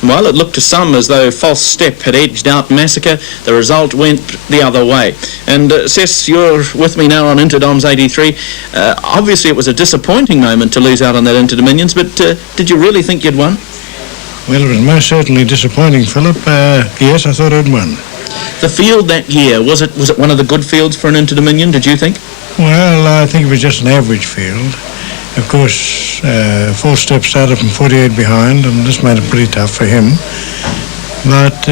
While it looked to some as though False Step had edged out Massacre, the result went the other way. And Cess, you're with me now on Interdoms 83. Obviously it was a disappointing moment to lose out on that Interdominions, but did you really think you'd won? Well, it was most certainly disappointing, Philip. Yes, I thought I'd won. The field that year, was it one of the good fields for an Interdominion, did you think? Well, I think it was just an average field. Of course, False Step started from 48 behind, and this made it pretty tough for him. But,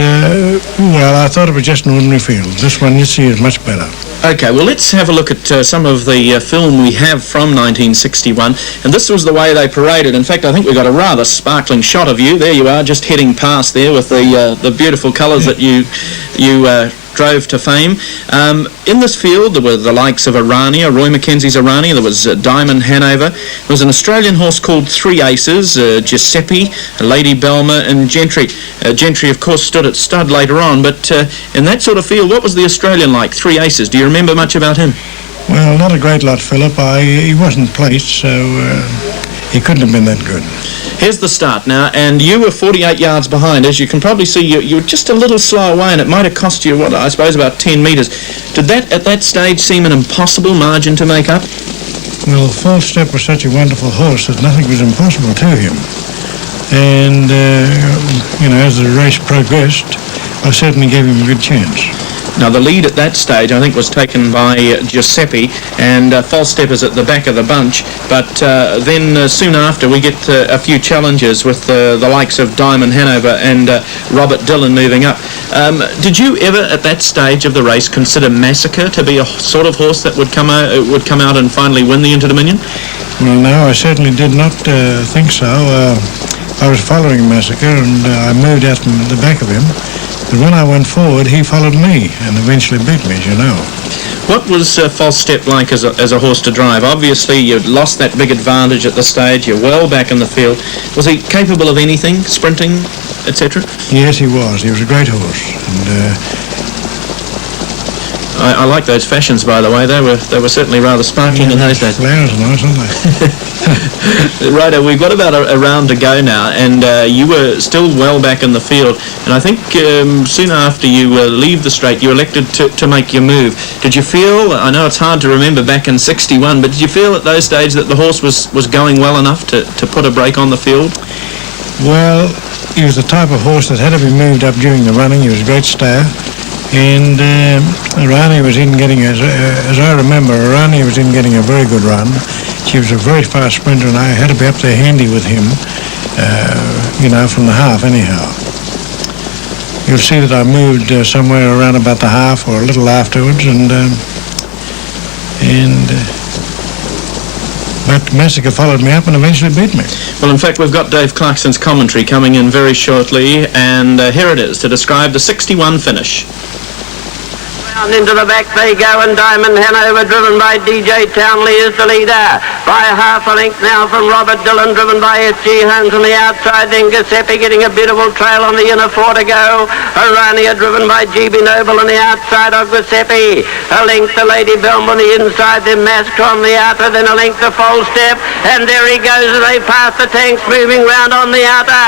well, I thought it was just an ordinary field. This one, you see, is much better. Okay, well, let's have a look at some of the film we have from 1961, and this was the way they paraded. In fact, I think we got a rather sparkling shot of you. There you are, just heading past there with the beautiful colours that you drove to fame. In this field, there were the likes of Arania, Roy Mackenzie's Arania. There was Diamond Hanover. There was an Australian horse called Three Aces, Giuseppe, Lady Belma, and Gentry. Gentry, of course, stood at stud later on, but in that sort of field, what was the Australian like, Three Aces? Do you remember much about him? Well, not a great lot, Philip. He wasn't placed, so he couldn't have been that good. Here's the start now, and you were 48 yards behind. As you can probably see, you were just a little slow away, and it might have cost you, what, I suppose about 10 metres. Did that, at that stage, seem an impossible margin to make up? Well, False Step was such a wonderful horse that nothing was impossible to him. And, you know, as the race progressed, I certainly gave him a good chance. Now, the lead at that stage, I think, was taken by Giuseppe, and False Step is at the back of the bunch. But then soon after, we get a few challenges with the likes of Diamond Hanover and Robert Dillon moving up. Did you ever, at that stage of the race, consider Massacre to be a sort of horse that would come out and finally win the Interdominion? Well, no, I certainly did not think so. I was following Massacre, and I moved out from the back of him. But when I went forward, he followed me and eventually beat me, as you know. What was False Step like as a horse to drive? Obviously, you'd lost that big advantage at the stage. You're well back in the field. Was he capable of anything, sprinting, etc.? Yes, he was. He was a great horse. And I like those fashions, by the way. They were certainly rather sparkling in those days. Flowers are nice, aren't they? Righto, we've got about a round to go now, and you were still well back in the field. And I think soon after you leave the straight, you elected to make your move. Did you feel, I know it's hard to remember back in 61, but did you feel at those stages that the horse was going well enough to put a break on the field? Well, he was the type of horse that had to be moved up during the running. He was a great stayer. And Arania was in getting, as I remember, Arania was in getting a very good run. She was a very fast sprinter, and I had to be up there handy with him, you know, from the half anyhow. You'll see that I moved somewhere around about the half or a little afterwards, but Massacre followed me up and eventually beat me. Well, in fact, we've got Dave Clarkson's commentary coming in very shortly, and here it is to describe the 61 finish. Round into the back they go, and Diamond Hanover, driven by DJ Townley, is the leader. By half a length now from Robert Dillon, driven by S.G. Holmes on the outside. Then Giuseppe getting a beautiful trail on the inner four to go. Arania, driven by G.B. Noble on the outside of Giuseppe. A length to Lady Belm on the inside, then Massacre on the outer, then a length to False Step. And there he goes as they pass the tanks, moving round on the outer.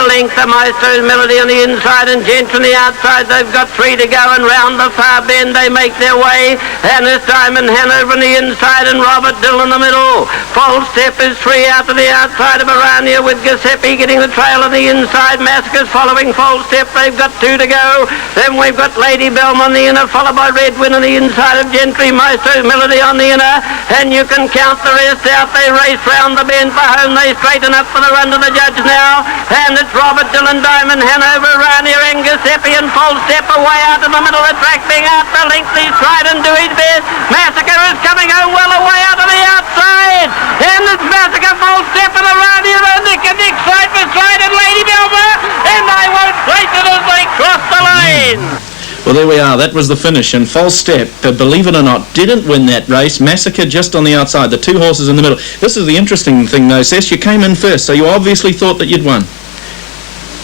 A length to Maestro's Melody on the inside, and Gentry on the outside. They've got three to go, and round the far bend they make their way, and it's Diamond Hanover on the inside and Robert Dillon in the middle. False Step is three out to the outside of Arania, with Giuseppe getting the trail on the inside. Massacre's following False Step. They've got two to go. Then we've got Lady Belm on the inner, followed by Red Win on the inside of Gentry, Maestro's Melody on the inner, and you can count the rest out. They race round the bend for home. They straighten up for the run to the judge now, and it's Robert Dillon, Diamond Hanover, Arania, and Giuseppe, and False Step away out in the middle of the track, being out the length. He's tried and do his best. Massacre is coming home well away out of the outside, and it's Massacre, False Step, and Arania, and Nick side for side, and Lady Belma, and I won't place it as they cross the line. Well, there we are. That was the finish, and False Step, believe it or not, didn't win that race. Massacre just on the outside, the two horses in the middle. This is the interesting thing, though, Cess. You came in first, so you obviously thought that you'd won.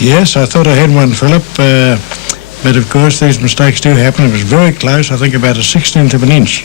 Yes, I thought I had one, Philip. But of course, these mistakes do happen. It was very close, I think about a 16th of an inch.